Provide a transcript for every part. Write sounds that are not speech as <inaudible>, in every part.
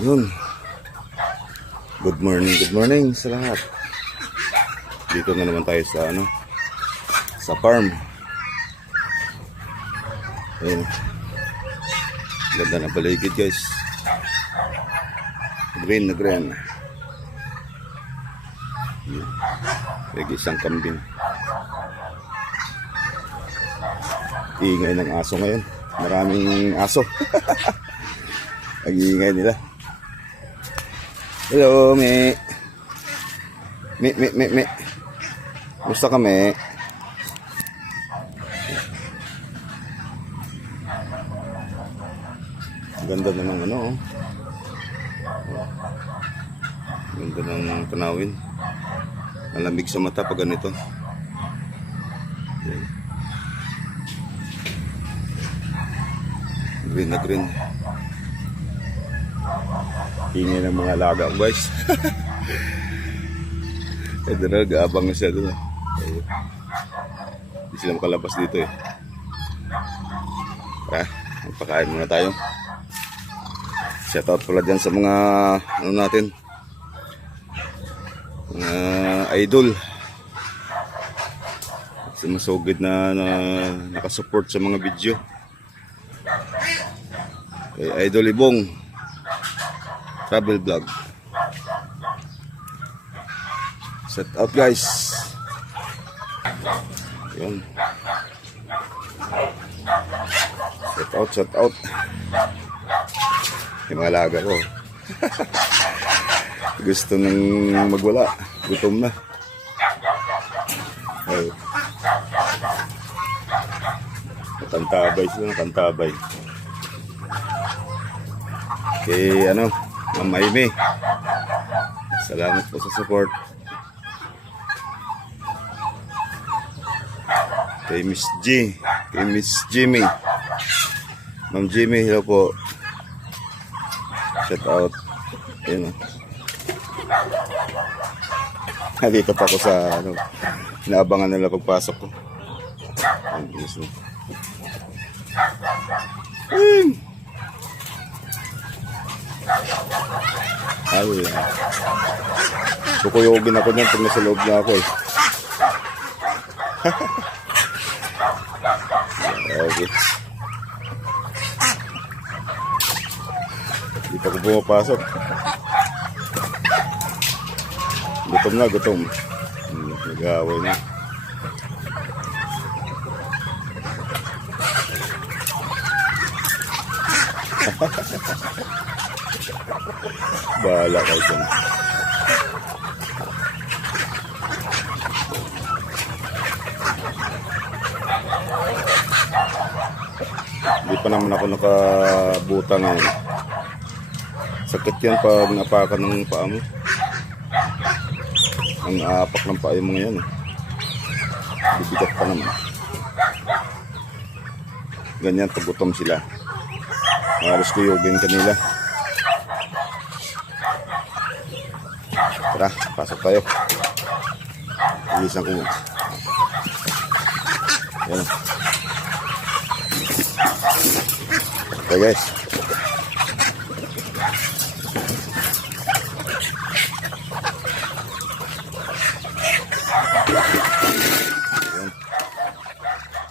Yun. Good morning, good morning sa lahat. Dito na naman tayo sa ano, sa farm. Ayun. Ganda na paligid guys. Green na green. May isang kambing. Ingay ng aso ngayon. Maraming aso. <laughs> Ang ingay nila. Hello, me. Me, me, me, me. Gusto ka, me? Ganda na ng ano, oh. Ganda ng tanawin. Malamig sa mata pag ganito. Yan. Green na green. Ingay ng mga alaga ko guys. <laughs> Ito na, gaabang na siya doon. Ayun. Hindi sila makalabas dito eh. Tara, magpakain muna tayo. Shoutout pala dyan sa mga ano natin. Mga idol. Sa masugid na, na nakasupport sa mga video. Kay Idol Ibong travel vlog. Set out guys. Yun. Set out, set out. Yung mga alaga ko. <laughs> Gusto nang magwala. Gutom na. Ay. Nakantabay sila, nakantabay. Kay ano, Ma'am. Salamat po sa support. Kay Miss G, kay Miss Jimmy. Ma'am Jimmy, hello po. Shout out. Ayun o. Nandito pa ako sa ano, inaabangan nila pagpasok ko. Ang bilis mo. Ayun. Ay, Kukuyogin ako niyan pag nasa loob na ako eh. okay. Pa ko pumapasok. Gutom na, gutom. Hmm, Nag-aaway na. <laughs> Bahala kayo dyan. Hindi pa naman ako nakabuta ngayon. Sakit yan pag napakan ng paa mo. Ang apak ng paa yung mga yan. eh. Bibigat pa naman. Ganyan, tagutom sila. Halos kuyugin kanila. Tara, pasok tayo. Bilisan ko. Yan. Okay guys.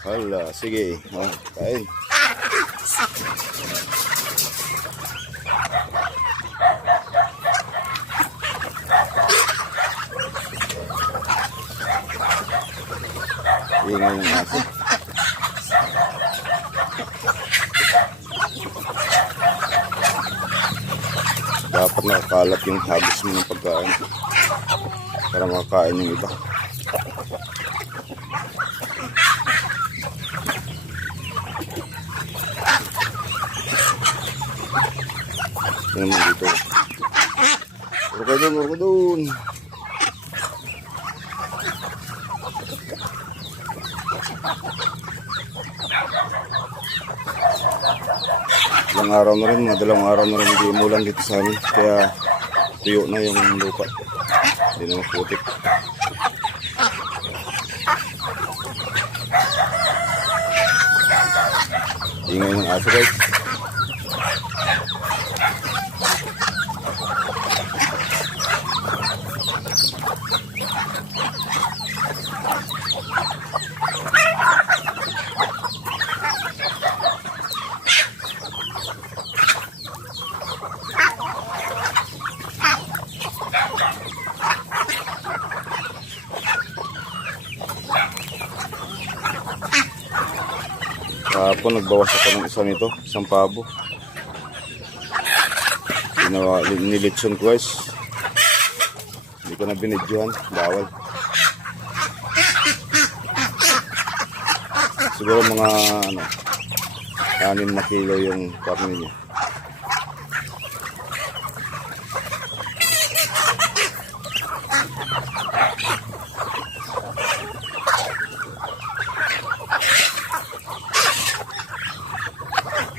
Hala, sige. Oh. Ingay ng aso. Dapat nakakalat yung habis mo ng pagkain para makakain yung iba. Yan naman dito. Puro ka doon, puro ka doon. Ilang araw na rin, dalawang araw na rin hindi umulan dito sa amin. Kaya tuyo na yung lupa. Hindi na maputik. Ingay ng aso guys. Kahapon nagbawas ako ng isa nito, isang pabo. Ginawa, nilitson ko guys. Hindi ko na binidyohan, bawal. Siguro mga ano, anim na kilo yung karne niya.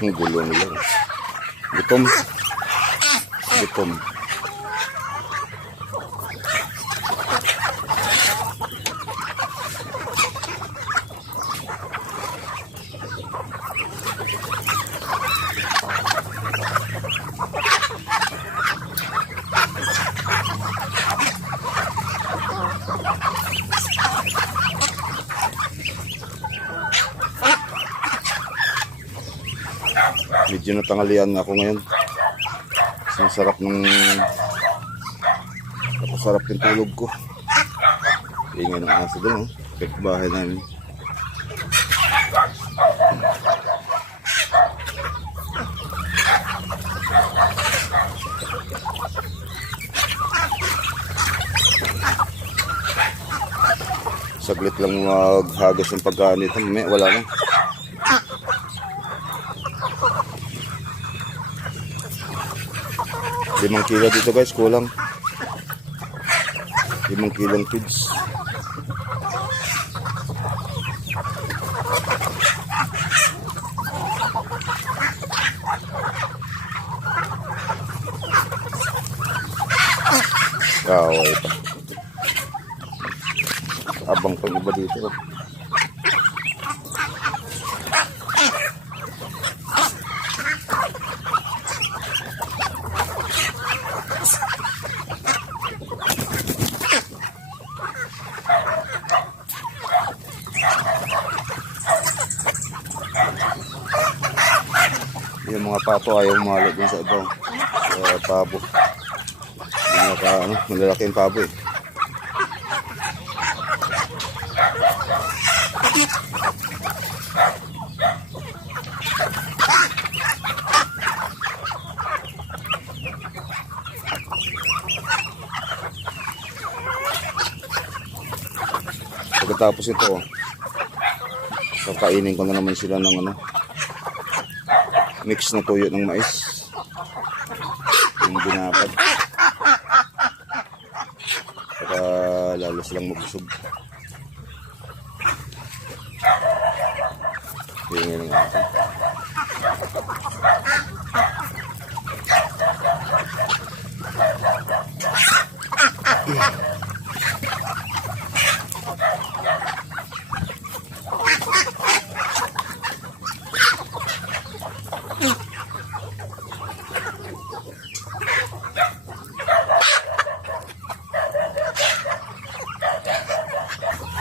Ang gulo nila. Gutom. Gutom. Medyo natangalian na ako ngayon. Ang sarap ng... Napasarap yung tulog ko. Ingay ng aso doon, oh. Kahit bahay namin. Saglit lang maghagas ng pagkain nito. Mamaya wala na. Limang kilo dito guys, kulang. Limang kilong kids. Kaway pa. Abang pang iba dito. Yung mga pato ayaw umalo dun sa ibang uh, pabo. Naka, ano, malalaki yung pabo eh. Pagkatapos ito, oh, kakainin ko na naman sila ng ano, mix na tuyo ng mais. Yung binapad. Para lalo silang mabusog. Yung nga nga ako.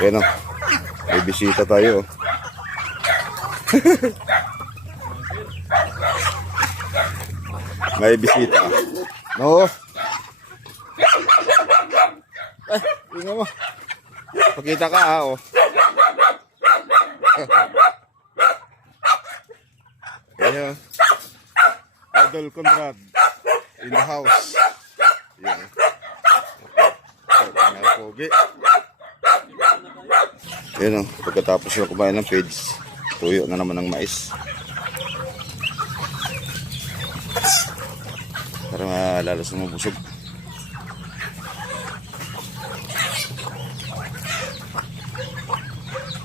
Ayan o. May bisita tayo. oh. May bisita. No. Ay, tingnan mo. Pakita ka ha, oh. Ayan. Idol Conrad in the house. Ayan. Ayan. Pogi. Ayan o, pagkatapos na kumain ng feeds, tuyo na naman ng mais. Para malalas na mabusog.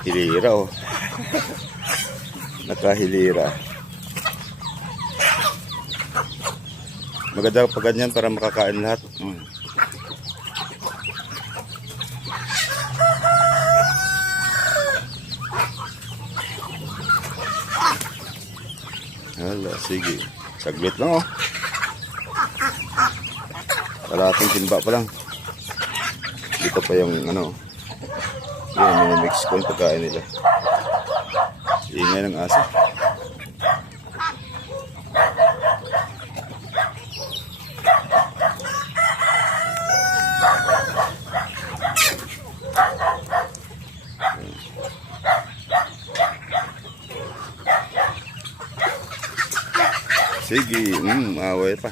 Hilira o. Nakahilira. Maganda pag ganyan para makakain lahat. Mm. Hala, sige. Saglit lang oh. Kalating timba pa lang. Dito pa yung ano. Yan, minimix ko yung pagkain nila. Ingay ng aso. Inaaway pa.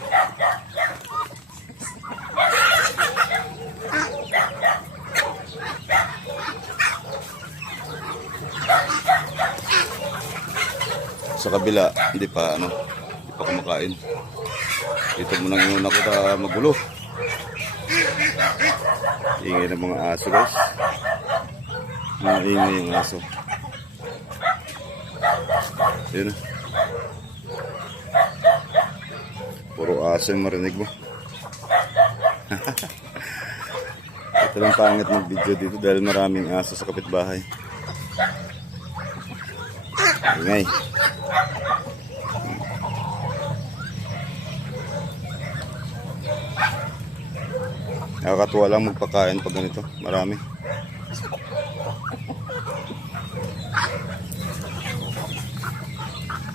Sa kabila, hindi pa ano, hindi pa kumakain. Dito muna muna ko na magulo. Ingay ng mga aso guys. Mga ingay yung aso. Yun. Puro aso yung marinig mo. <laughs> Ito lang pangit ng video dito dahil maraming aso sa kapitbahay. Ingay. Nakakatuwa lang magpakain pag ganito. Marami.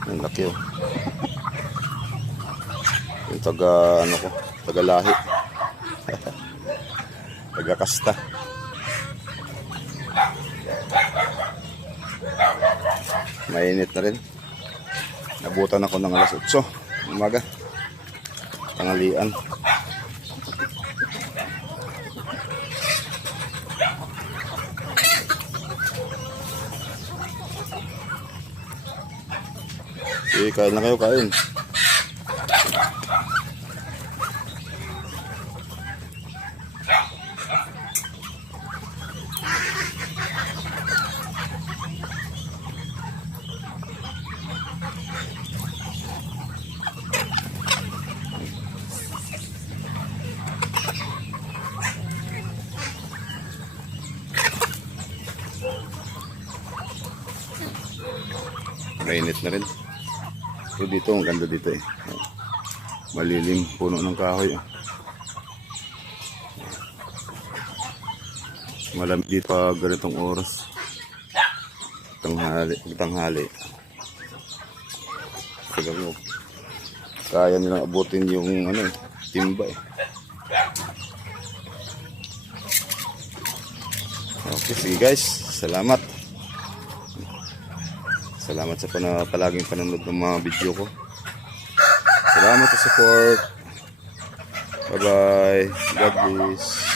Ang laki oh. Yung taga ano ko, taga lahi. <laughs> taga kasta. Mainit na rin. Nabutan ako ng alas 8 umaga. Tangalian. Eh, kain na kayo, kain. Mainit na rin. So dito, ang ganda dito eh. Malilim puno ng kahoy. oh. Malamig dito pag ganitong oras. Tanghali, tanghali. Kaya mo, kaya nilang abutin yung ano eh, timba eh. Okay, sige guys. Salamat. Salamat sa pana, palaging panonood ng mga video ko. Salamat sa support. Bye-bye. God bless.